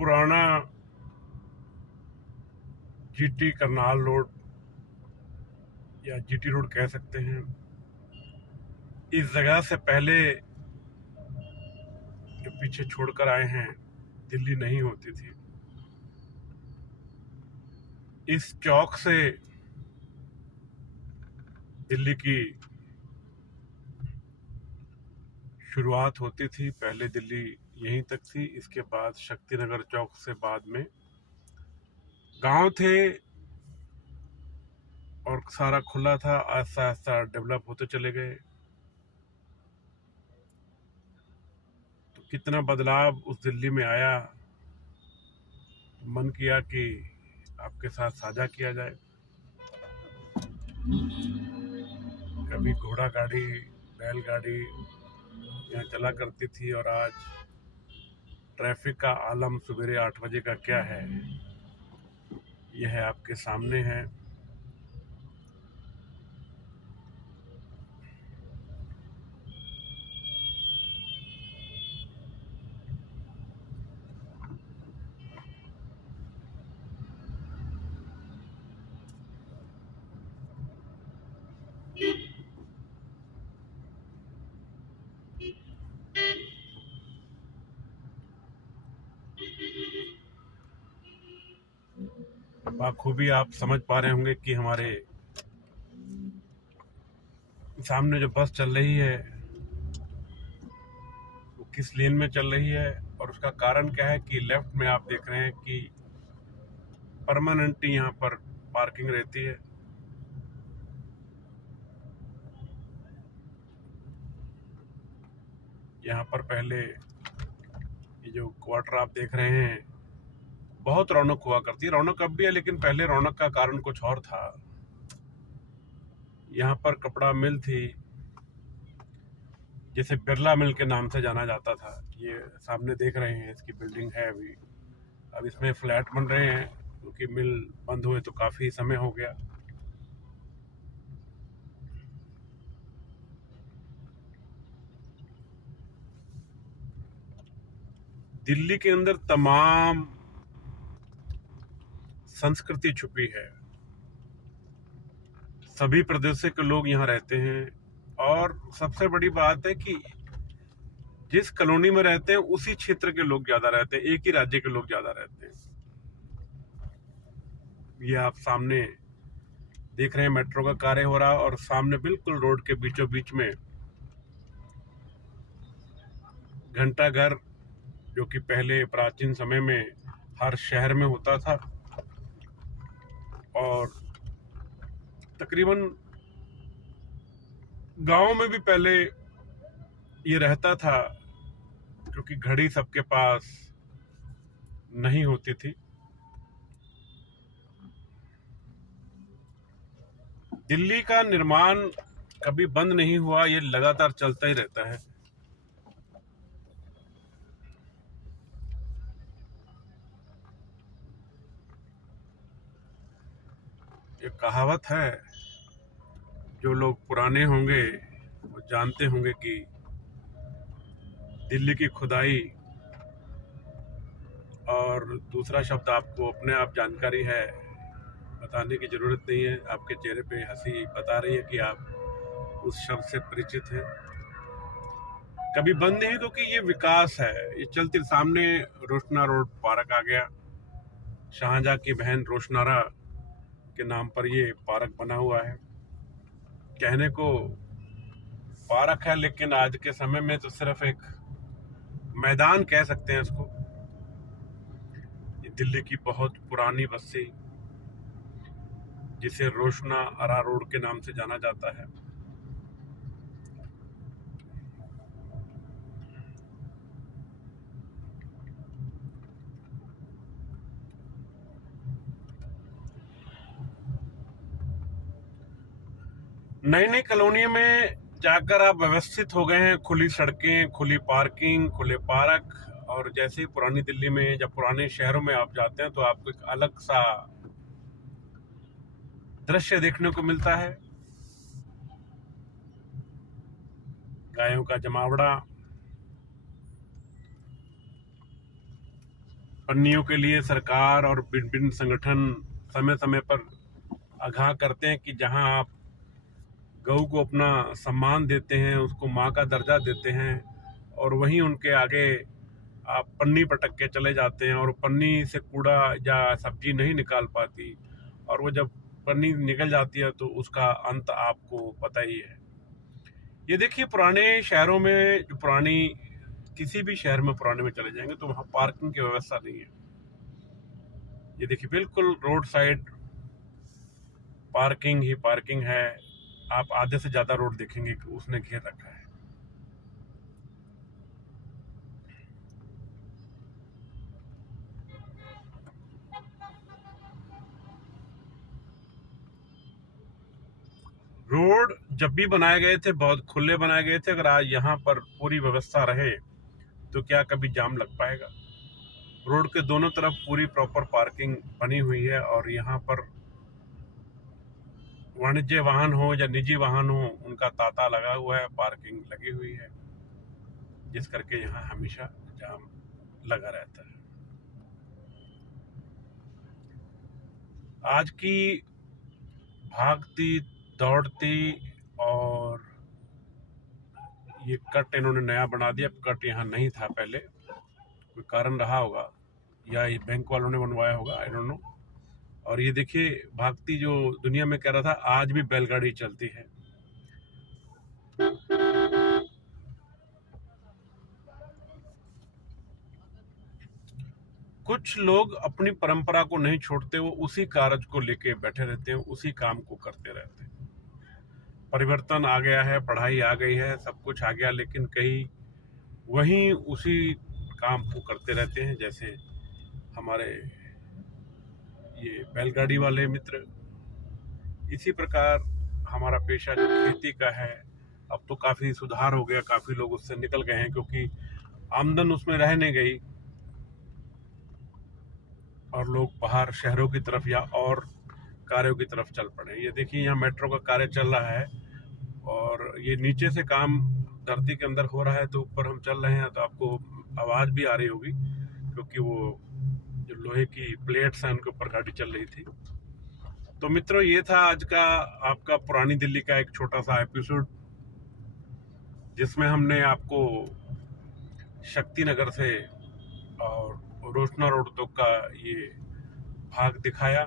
पुराना GT Karnal road या GT road कह सकते हैं। इस जगह से पहले जो पीछे छोड़कर आए हैं, दिल्ली नहीं होती थी। इस चौक से दिल्ली की शुरुआत होती थी। पहले दिल्ली यहीं तक थी, इसके बाद शक्तिनगर चौक से बाद में गांव थे और सारा खुला था। आहिस्ता आहिस्ता डेवलप होते चले गए। तो कितना बदलाव उस दिल्ली में आया, मन किया कि आपके साथ साझा किया जाए। कभी घोड़ा गाड़ी, बैलगाड़ी यहाँ चला करती थी, और आज ट्रैफिक का आलम सवेरे 8 बजे का क्या है, यह आपके सामने है। बाखूबी आप समझ पा रहे होंगे कि हमारे सामने जो बस चल रही है वो किस लेन में चल रही है, और उसका कारण क्या है कि लेफ्ट में आप देख रहे हैं कि परमानेंटली यहाँ पर पार्किंग रहती है। यहाँ पर पहले ये जो क्वार्टर आप देख रहे हैं, बहुत रौनक हुआ करती है। रौनक अब भी है, लेकिन पहले रौनक का कारण कुछ और था। यहाँ पर कपड़ा मिल थी, जिसे बिरला मिल के नाम से जाना जाता था। ये सामने देख रहे हैं, इसकी बिल्डिंग है अभी। अब इसमें फ्लैट बन रहे हैं, क्योंकि मिल बंद हुए तो काफी समय हो गया। दिल्ली के अंदर तमाम संस्कृति छुपी है। सभी प्रदेशों के लोग यहाँ रहते हैं, और सबसे बड़ी बात है कि जिस कॉलोनी में रहते हैं उसी क्षेत्र के लोग ज्यादा रहते हैं, एक ही राज्य के लोग ज्यादा रहते हैं। ये आप सामने देख रहे हैं, मेट्रो का कार्य हो रहा है, और सामने बिल्कुल रोड के बीचों बीच में घंटाघर, जो कि पहले प्राचीन समय में हर शहर में होता था, और तकरीबन गांव में भी पहले ये रहता था, क्योंकि घड़ी सबके पास नहीं होती थी। दिल्ली का निर्माण कभी बंद नहीं हुआ, ये लगातार चलता ही रहता है। एक कहावत है, जो लोग पुराने होंगे वो जानते होंगे कि दिल्ली की खुदाई, और दूसरा शब्द आपको अपने आप जानकारी है, बताने की जरूरत नहीं है। आपके चेहरे पे हंसी बता रही है कि आप उस शब्द से परिचित हैं। कभी बंद नहीं, क्योंकि ये विकास है। ये चलते सामने रोशना रोड पार्क आ गया। शाहजहां की बहन रोशनारा के नाम पर ये पार्क बना हुआ है। कहने को पार्क है, लेकिन आज के समय में तो सिर्फ एक मैदान कह सकते हैं इसको। ये दिल्ली की बहुत पुरानी बस्ती, जिसे रोशना अरा रोड के नाम से जाना जाता है। नई नई कॉलोनी में जाकर आप व्यवस्थित हो गए हैं। खुली सड़कें, खुली पार्किंग, खुले पार्क, और जैसे ही पुरानी दिल्ली में, जब पुराने शहरों में आप जाते हैं तो आपको एक अलग सा दृश्य देखने को मिलता है। गायों का जमावड़ा, पन्नियों के लिए सरकार और विभिन्न संगठन समय समय पर आगाह करते हैं कि जहां आप गऊ को अपना सम्मान देते हैं, उसको माँ का दर्जा देते हैं, और वहीं उनके आगे आप पन्नी पटक के चले जाते हैं और पन्नी से कूड़ा या सब्जी नहीं निकाल पाती, और वो जब पन्नी निकल जाती है तो उसका अंत आपको पता ही है। ये देखिए, पुराने शहरों में, जो पुरानी किसी भी शहर में पुराने में चले जाएंगे तो वहाँ पार्किंग की व्यवस्था नहीं है। ये देखिए, बिल्कुल रोड साइड पार्किंग ही पार्किंग है। आप आधे से ज्यादा रोड देखेंगे कि उसने घेर रखा है। रोड जब भी बनाए गए थे बहुत खुले बनाए गए थे। अगर आज यहाँ पर पूरी व्यवस्था रहे तो क्या कभी जाम लग पाएगा? रोड के दोनों तरफ पूरी प्रॉपर पार्किंग बनी हुई है, और यहाँ पर वाणिज्य वाहन हो या निजी वाहन हो, उनका तांता लगा हुआ है, पार्किंग लगी हुई है, जिस करके यहाँ हमेशा जाम लगा रहता है। आज की भागती दौड़ती, और ये कट इन्होंने नया बना दिया। कट यहाँ नहीं था पहले, कोई कारण रहा होगा, या ये बैंक वालों ने बनवाया होगा, आई डोंट नो। और ये देखिए, भागती, जो दुनिया में कह रहा था आज भी बैलगाड़ी चलती है। कुछ लोग अपनी परंपरा को नहीं छोड़ते, वो उसी कार्य को लेके बैठे रहते हैं, उसी काम को करते रहते हैं। परिवर्तन आ गया है, पढ़ाई आ गई है, सब कुछ आ गया, लेकिन कई वहीं उसी काम को करते रहते हैं। जैसे हमारे ये बैलगाड़ी वाले मित्र। इसी प्रकार हमारा पेशा जो खेती का है, अब तो काफ़ी सुधार हो गया, काफ़ी लोग उससे निकल गए हैं, क्योंकि आमदन उसमें रह नहीं गई, और लोग बाहर शहरों की तरफ या और कार्यों की तरफ चल पड़े। ये देखिए, यहाँ मेट्रो का कार्य चल रहा है, और ये नीचे से काम धरती के अंदर हो रहा है, तो ऊपर हम चल रहे हैं, तो आपको आवाज़ भी आ रही होगी, क्योंकि वो जो लोहे की प्लेट्स हैं उनके ऊपर गाड़ी चल रही थी। तो मित्रों, ये था आज का आपका पुरानी दिल्ली का एक छोटा सा एपिसोड, जिसमें हमने आपको शक्ति नगर से और रोशना रोड तक का ये भाग दिखाया।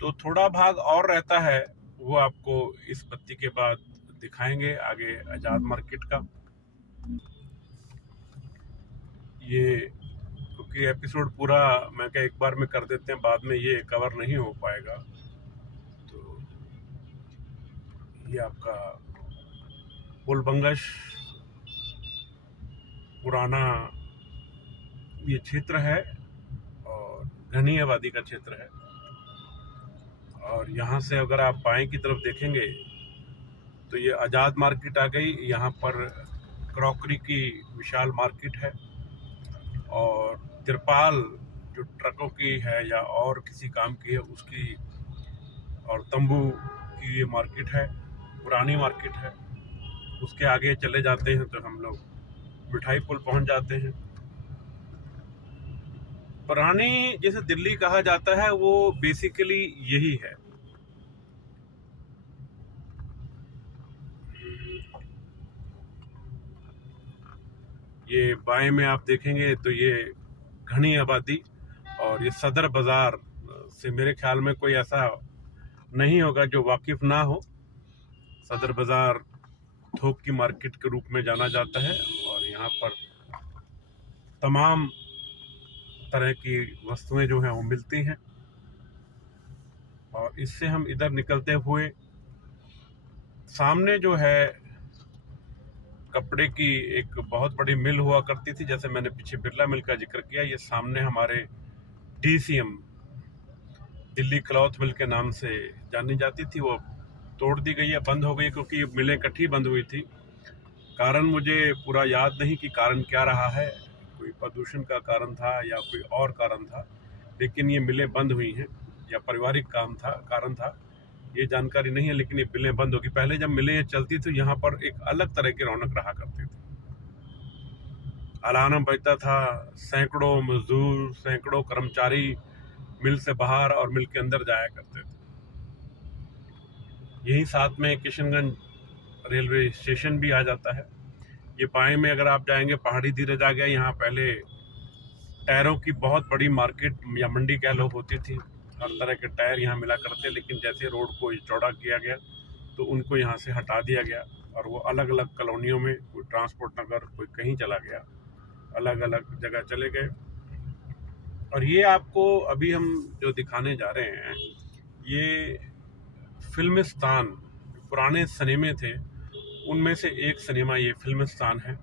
तो थोड़ा भाग और रहता है, वो आपको इस बत्ती के बाद दिखाएंगे आगे आजाद मार्केट का। ये क्योंकि एपिसोड पूरा मैं क्या एक बार में कर देते हैं, बाद में ये कवर नहीं हो पाएगा। तो ये आपका पुलबंगश पुराना ये क्षेत्र है, और घनी आबादी का क्षेत्र है। और यहाँ से अगर आप बाएं की तरफ देखेंगे तो ये आज़ाद मार्केट आ गई। यहाँ पर क्रॉकरी की विशाल मार्केट है, और तिरपाल जो ट्रकों की है या और किसी काम की है उसकी, और तंबू की ये मार्केट है, पुरानी मार्केट है। उसके आगे चले जाते हैं तो हम लोग मिठाई पुल पहुंच जाते हैं। पुरानी जैसे दिल्ली कहा जाता है, वो बेसिकली यही है। ये बाएं में आप देखेंगे तो ये घनी आबादी, और ये सदर बाजार से मेरे ख्याल में कोई ऐसा नहीं होगा जो वाकिफ ना हो। सदर बाजार थोक की मार्केट के रूप में जाना जाता है, और यहाँ पर तमाम तरह की वस्तुएं जो हैं वो मिलती हैं। और इससे हम इधर निकलते हुए सामने जो है कपड़े की एक बहुत बड़ी मिल हुआ करती थी, जैसे मैंने पीछे बिरला मिल का जिक्र किया। ये सामने हमारे DCM दिल्ली क्लॉथ मिल के नाम से जानी जाती थी, वो तोड़ दी गई है, बंद हो गई, क्योंकि ये मिलें इकट्ठी बंद हुई थी। कारण मुझे पूरा याद नहीं कि कारण क्या रहा है, कोई प्रदूषण का कारण था या कोई और कारण था, लेकिन ये मिलें बंद हुई हैं, या पारिवारिक कारण था, ये जानकारी नहीं है। लेकिन ये मिलें बंद होगी। पहले जब मिलें चलती थी, यहाँ पर एक अलग तरह की रौनक रहा करती थी। अलार्म बजता था, सैकड़ों मजदूर, सैकड़ों कर्मचारी मिल से बाहर और मिल के अंदर जाया करते थे। यहीं साथ में किशनगंज रेलवे स्टेशन भी आ जाता है। ये बाएं में अगर आप जाएंगे पहाड़ी धीरज आ गया। यहाँ पहले टायरों की बहुत बड़ी मार्केट या मंडी कह लो होती थी। हर तरह के टायर यहाँ मिला करते, लेकिन जैसे रोड को चौड़ा किया गया तो उनको यहाँ से हटा दिया गया और वो अलग अलग कॉलोनियों में, कोई ट्रांसपोर्ट नगर, कोई कहीं चला गया, अलग अलग जगह चले गए। और ये आपको अभी हम जो दिखाने जा रहे हैं, ये फिल्मिस्तान, पुराने सिनेमे थे उनमें से एक सिनेमा ये फिल्मिस्तान है,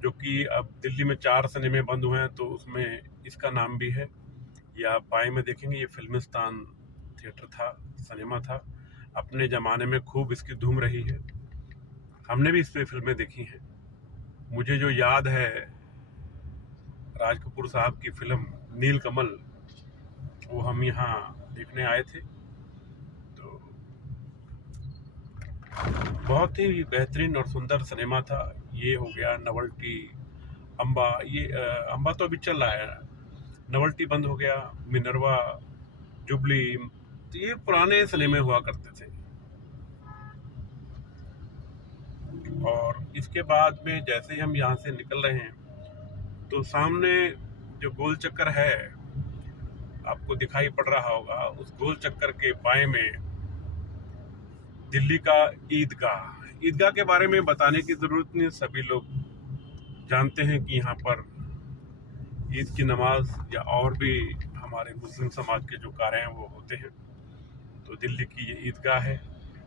जो कि अब दिल्ली में 4 सिनेमे बंद हुए हैं तो उसमें इसका नाम भी है। ये आप बाएं में देखेंगे, ये फिल्मिस्तान थिएटर था, सिनेमा था। अपने ज़माने में खूब इसकी धूम रही है, हमने भी इस पर फिल्में देखी हैं। मुझे जो याद है, राज कपूर साहब की फिल्म नीलकमल, वो हम यहाँ देखने आए थे, तो बहुत ही बेहतरीन और सुंदर सिनेमा था। ये हो गया नवल्टी, अम्बा, ये अम्बा तो अभी चल रहा है, नवल्टी बंद हो गया, मिनरवा, जुबली, तो ये पुराने सिनेमे हुआ करते थे। और इसके बाद में जैसे ही हम यहाँ से निकल रहे हैं तो सामने जो गोल चक्कर है आपको दिखाई पड़ रहा होगा, उस गोल चक्कर के बाएं में दिल्ली का ईदगाह। ईदगाह के बारे में बताने की ज़रूरत नहीं, सभी लोग जानते हैं कि यहाँ पर ईद की नमाज या और भी हमारे मुस्लिम समाज के जो कार्य हैं वो होते हैं। तो दिल्ली की ये ईदगाह है।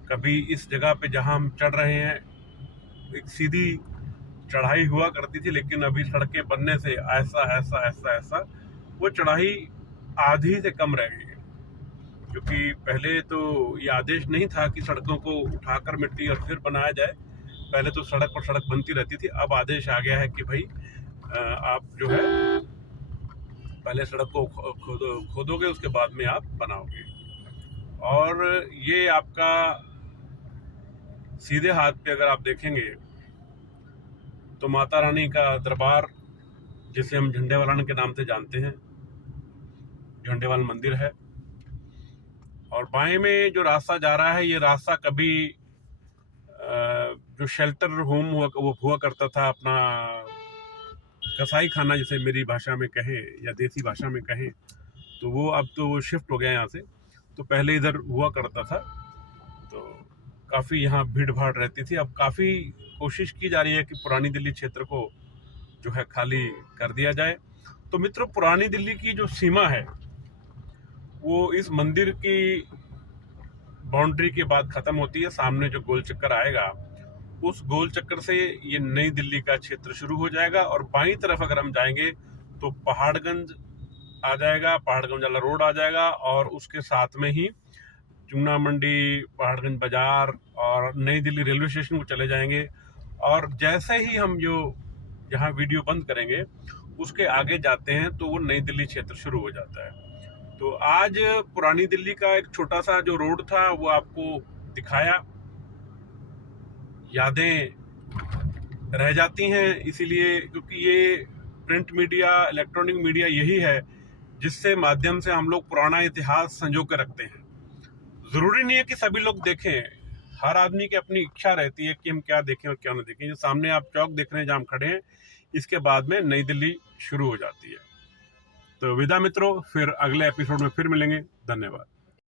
कभी इस जगह पे जहाँ हम चढ़ रहे हैं एक सीधी चढ़ाई हुआ करती थी, लेकिन अभी सड़कें बनने से ऐसा ऐसा ऐसा ऐसा वो चढ़ाई आधी से कम रह गई है। क्योंकि पहले तो ये आदेश नहीं था कि सड़कों को उठाकर मिट्टी और फिर बनाया जाए, पहले तो सड़क पर सड़क बनती रहती थी। अब आदेश आ गया है कि भाई आप जो है पहले सड़क को खोदोगे, उसके बाद में आप बनाओगे। और ये आपका सीधे हाथ पे अगर आप देखेंगे तो माता रानी का दरबार, जिसे हम झंडेवालन के नाम से जानते हैं, झंडेवालन मंदिर है। और बाएं में जो रास्ता जा रहा है, ये रास्ता कभी जो शेल्टर होम हुआ करता था, अपना कसाई खाना जिसे मेरी भाषा में कहें या देसी भाषा में कहें, तो वो अब तो वो शिफ्ट हो गया यहाँ से। तो पहले इधर हुआ करता था, तो काफ़ी यहाँ भीड़ भाड़ रहती थी। अब काफ़ी कोशिश की जा रही है कि पुरानी दिल्ली क्षेत्र को जो है खाली कर दिया जाए। तो मित्रों, पुरानी दिल्ली की जो सीमा है वो इस मंदिर की बाउंड्री के बाद ख़त्म होती है। सामने जो गोल चक्कर आएगा, उस गोल चक्कर से ये नई दिल्ली का क्षेत्र शुरू हो जाएगा। और बाईं तरफ अगर हम जाएंगे तो पहाड़गंज आ जाएगा, पहाड़गंज वाला रोड आ जाएगा, और उसके साथ में ही चुना मंडी, पहाड़गंज बाजार और नई दिल्ली रेलवे स्टेशन को चले जाएंगे। और जैसे ही हम जो यहाँ वीडियो बंद करेंगे उसके आगे जाते हैं तो वो नई दिल्ली क्षेत्र शुरू हो जाता है। तो आज पुरानी दिल्ली का एक छोटा सा जो रोड था वो आपको दिखाया। यादें रह जाती हैं इसीलिए, क्योंकि ये प्रिंट मीडिया, इलेक्ट्रॉनिक मीडिया यही है जिससे माध्यम से हम लोग पुराना इतिहास संजो के रखते हैं। ज़रूरी नहीं है कि सभी लोग देखें, हर आदमी की अपनी इच्छा रहती है कि हम क्या देखें और क्या ना देखें। जो सामने आप चौक देख रहे हैं जहाँ हम खड़े हैं, इसके बाद में नई दिल्ली शुरू हो जाती है। तो विदा मित्रों, फिर अगले एपिसोड में फिर मिलेंगे। धन्यवाद।